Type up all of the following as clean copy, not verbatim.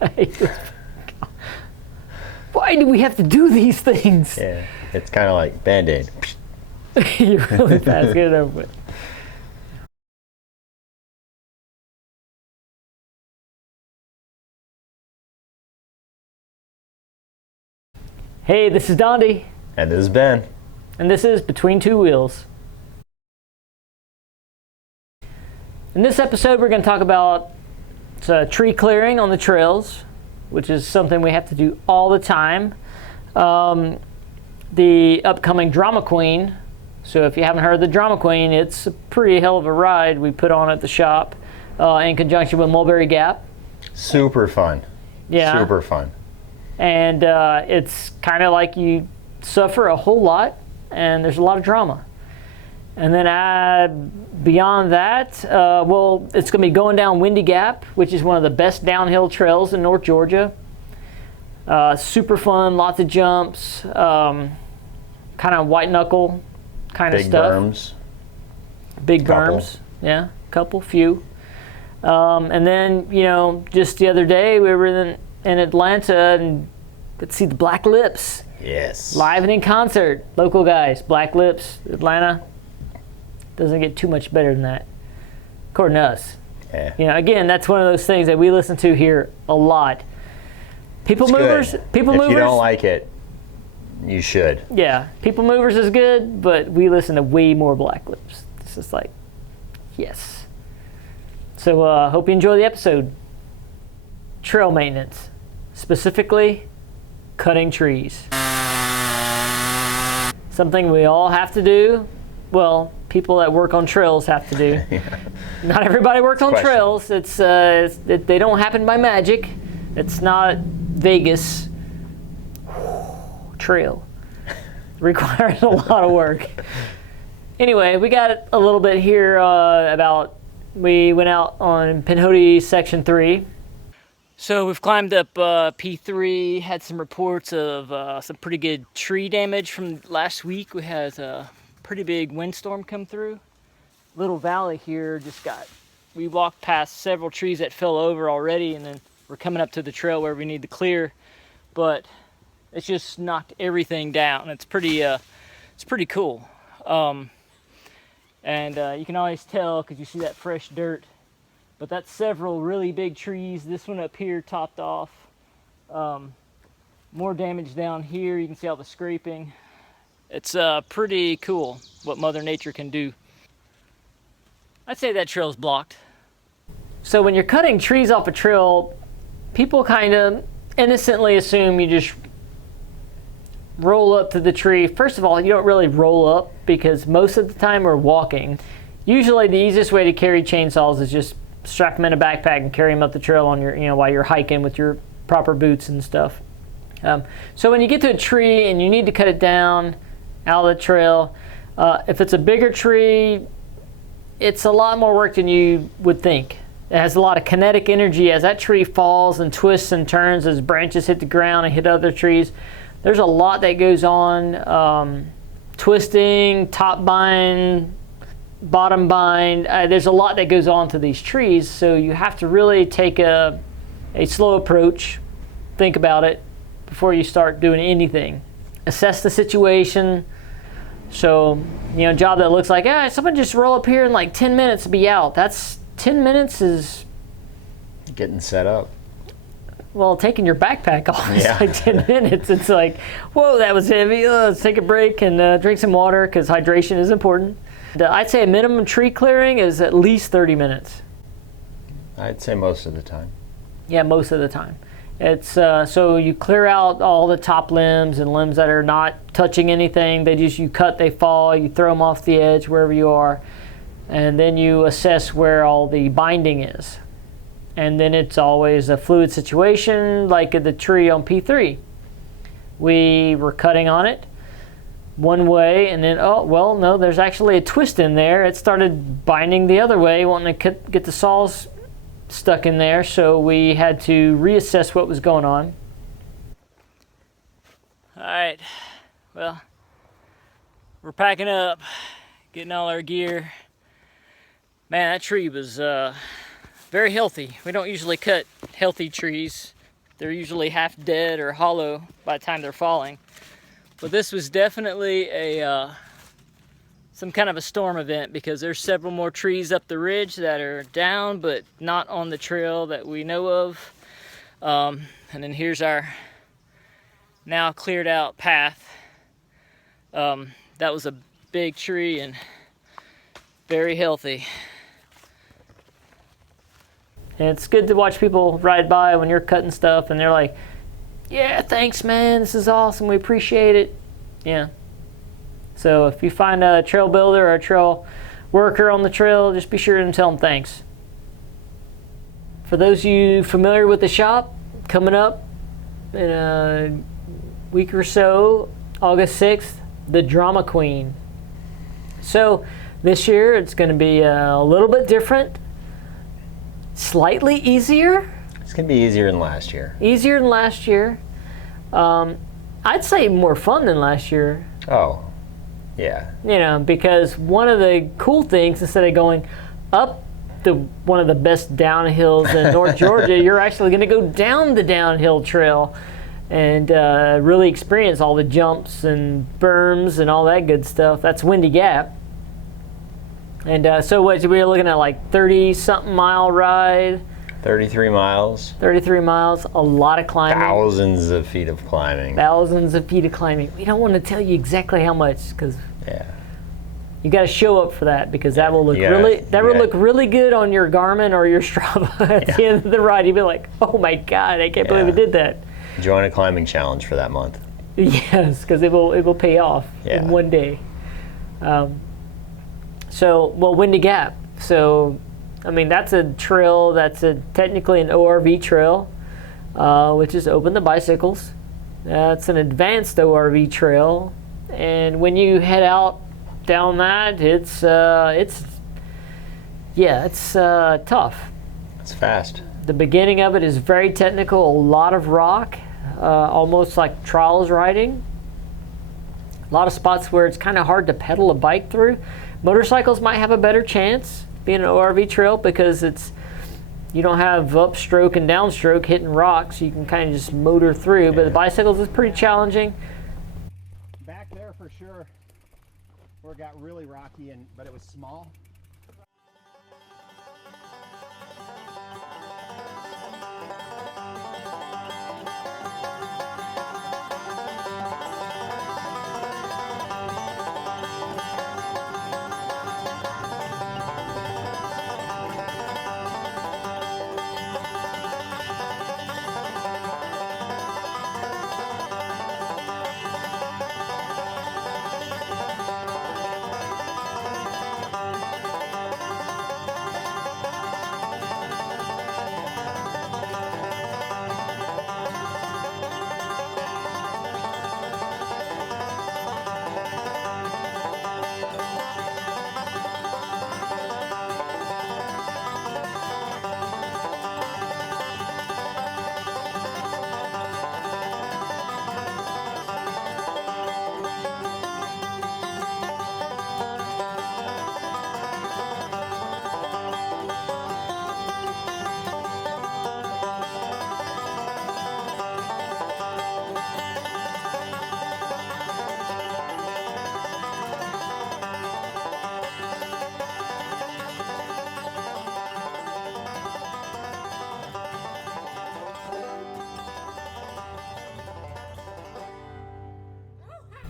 I hate this. Why do we have to do these things? Yeah, it's kind of like Band-Aid. You're really fast. Get it over with. Hey, this is Dondi. And this is Ben. And this is Between Two Wheels. In this episode, we're going to talk about tree clearing on the trails, which is something we have to do all the time. The upcoming Drama Queen. So if you haven't heard of the Drama Queen, it's a pretty hell of a ride we put on at the shop in conjunction with Mulberry Gap. Super fun. Yeah. Super fun. And it's kind of like you suffer a whole lot, and there's a lot of drama. And then beyond that, it's going to be going down Windy Gap, which is one of the best downhill trails in North Georgia. Super fun, lots of jumps, kind of white knuckle kind of stuff. Big berms. Yeah, few. And then, just the other day, we were in Atlanta and got to see the Black Lips. Yes. Live and in concert. Local guys, Black Lips, Atlanta. Doesn't get too much better than that, according to us. Yeah. Again, that's one of those things that we listen to here a lot. People Movers. If you don't like it, you should. Yeah, People Movers is good, but we listen to way more Black Lips. It's just like, yes. So hope you enjoy the episode. Trail maintenance, specifically cutting trees. Something we all have to do. Well, people that work on trails have to do. Yeah. Not everybody works on trails. They don't happen by magic. It's not Vegas. Trail. Requires a lot of work. Anyway, we got a little bit here we went out on Pinhoti Section 3. So we've climbed up P3, had some reports of some pretty good tree damage from last week. We had a pretty big windstorm come through. Little valley here we walked past several trees that fell over already, and then we're coming up to the trail where we need to clear, but it's just knocked everything down. It's pretty cool. And you can always tell because you see that fresh dirt. But that's several really big trees. This one up here topped off. More damage down here. You can see all the scraping. It's pretty cool what Mother Nature can do. I'd say that trail's blocked. So when you're cutting trees off a trail, people kind of innocently assume you just roll up to the tree. First of all, you don't really roll up because most of the time we're walking. Usually the easiest way to carry chainsaws is just strap them in a backpack and carry them up the trail on your, while you're hiking with your proper boots and stuff. So when you get to a tree and you need to cut it down out of the trail, if it's a bigger tree, it's a lot more work than you would think. It has a lot of kinetic energy as that tree falls and twists and turns as branches hit the ground and hit other trees. There's a lot that goes on, twisting, top bind, bottom bind. There's a lot that goes on to these trees, so you have to really take a slow approach, think about it before you start doing anything. Assess the situation. So, a job that looks like, someone just roll up here in like 10 minutes to be out. That's 10 minutes is getting set up. Well, taking your backpack off is Yeah. like 10 minutes. It's like, whoa, that was heavy. Let's take a break and drink some water because hydration is important. I'd say a minimum tree clearing is at least 30 minutes. I'd say most of the time. Yeah, most of the time. It's so you clear out all the top limbs and limbs that are not touching anything. You cut, they fall, you throw them off the edge wherever you are, and then you assess where all the binding is. And then it's always a fluid situation like the tree on P3. We were cutting on it one way, and then, no, there's actually a twist in there. It started binding the other way, wanting to get the saws stuck in there, so we had to reassess what was going on. All right, well, we're packing up, getting all our gear. Man, that tree was very healthy. We don't usually cut healthy trees. They're usually half dead or hollow by the time they're falling. But this was definitely a some kind of a storm event, because there's several more trees up the ridge that are down but not on the trail that we know of. And then here's our now cleared out path. That was a big tree and very healthy. And it's good to watch people ride by when you're cutting stuff and they're like, yeah, thanks man, this is awesome, we appreciate it. Yeah. So if you find a trail builder or a trail worker on the trail, just be sure to tell them thanks. For those of you familiar with the shop, coming up in a week or so, August 6th, the Drama Queen. So this year it's going to be a little bit different, slightly easier. It's going to be easier than last year. Easier than last year. I'd say more fun than last year. Oh, yeah. You know, because one of the cool things, instead of going up one of the best downhills in North Georgia, you're actually going to go down the downhill trail and really experience all the jumps and berms and all that good stuff. That's Windy Gap. And so what, we were looking at like 30-something mile ride. 33 miles. 33 miles, a lot of climbing. Thousands of feet of climbing. Thousands of feet of climbing. We don't want to tell you exactly how much, because you got to show up for that, because that will look look really good on your Garmin or your Strava at the end of the ride. You'd be like, oh my God, I can't believe we did that. Join a climbing challenge for that month. Yes, because it will pay off in one day. Windy Gap. So, I mean, that's a trail that's technically an ORV trail, which is open to bicycles. It's an advanced ORV trail, and when you head out down that, it's tough. It's fast. The beginning of it is very technical, a lot of rock, almost like trials riding. A lot of spots where it's kind of hard to pedal a bike through. Motorcycles might have a better chance being an ORV trail, because you don't have upstroke and downstroke hitting rocks. You can kind of just motor through, but the bicycles is pretty challenging. Back there for sure, where it got really rocky, but it was small.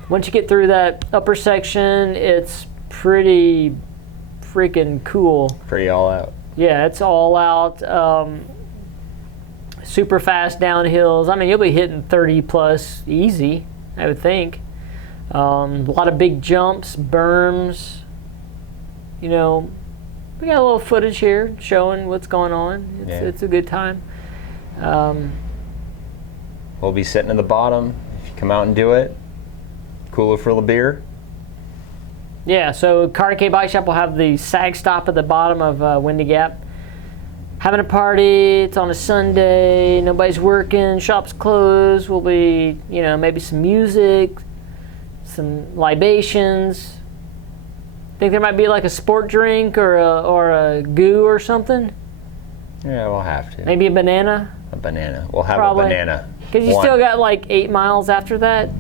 Once you get through that upper section, it's pretty freaking cool. Pretty all out. Yeah, it's all out. Super fast downhills. I mean, you'll be hitting 30 plus easy, I would think. A lot of big jumps, berms. You know, we got a little footage here showing what's going on. It's a good time. We'll be sitting at the bottom if you come out and do it. Cooler full of beer. Yeah, so Cartecay Bike Shop will have the sag stop at the bottom of Windy Gap. Having a party, it's on a Sunday, nobody's working, shop's closed, will be, maybe some music, some libations. Think there might be like a sport drink or a goo or something? Yeah, we'll have to. Maybe a banana? A banana. We'll have Probably. a banana. Because you still got like 8 miles after that.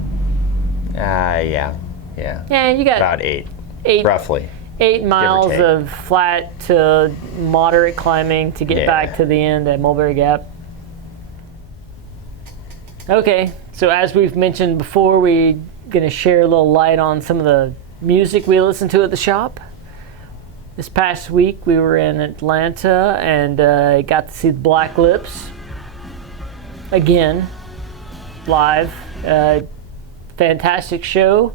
Yeah. Yeah, you got about 8. eight Roughly. 8 miles take. of flat to moderate climbing to get back to the end at Mulberry Gap. Okay, so as we've mentioned before, we're going to share a little light on some of the music we listen to at the shop. This past week we were in Atlanta and got to see the Black Lips again, live. Fantastic show.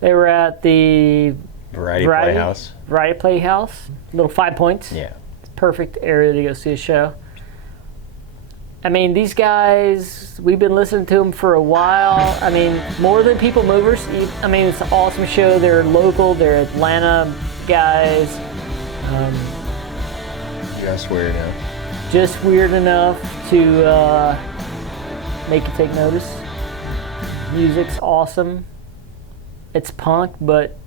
They were at the Variety Playhouse. Variety Playhouse. Little 5 Points. Yeah. Perfect area to go see a show. I mean, these guys, we've been listening to them for a while. I mean, more than People Movers. I mean, it's an awesome show. They're local. They're Atlanta guys. Just weird enough. Just weird enough to make you take notice. Music's awesome. It's punk, but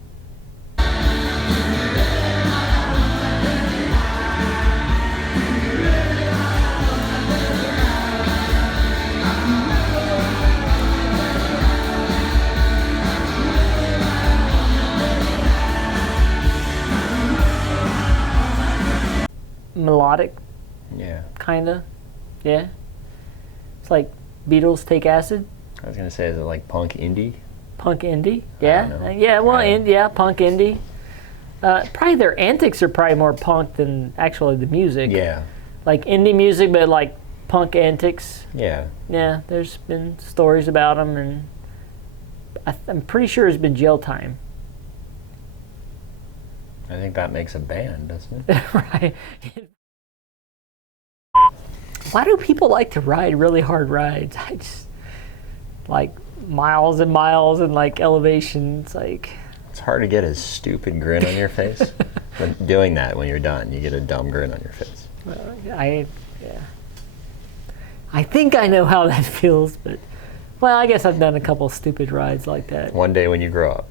melodic, Yeah. kinda. Yeah. It's like Beatles Take Acid. I was gonna say, is it like punk indie? Punk indie. I Yeah. don't know. Yeah. Well, punk indie. Probably their antics are probably more punk than actually the music. Yeah. Like indie music, but like punk antics. Yeah. Yeah. There's been stories about them, and I'm pretty sure there's been jail time. I think that makes a band, doesn't it? Right. Why do people like to ride really hard rides? I just like miles and miles and like elevations. Like It's hard to get a stupid grin on your face. But doing that when you're done, you get a dumb grin on your face. I think I know how that feels, but well, I guess I've done a couple stupid rides like that. One day when you grow up,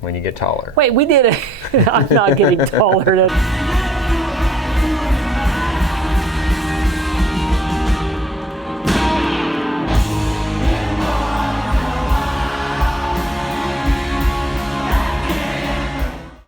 when you get taller. Wait, we did it. I'm not getting taller.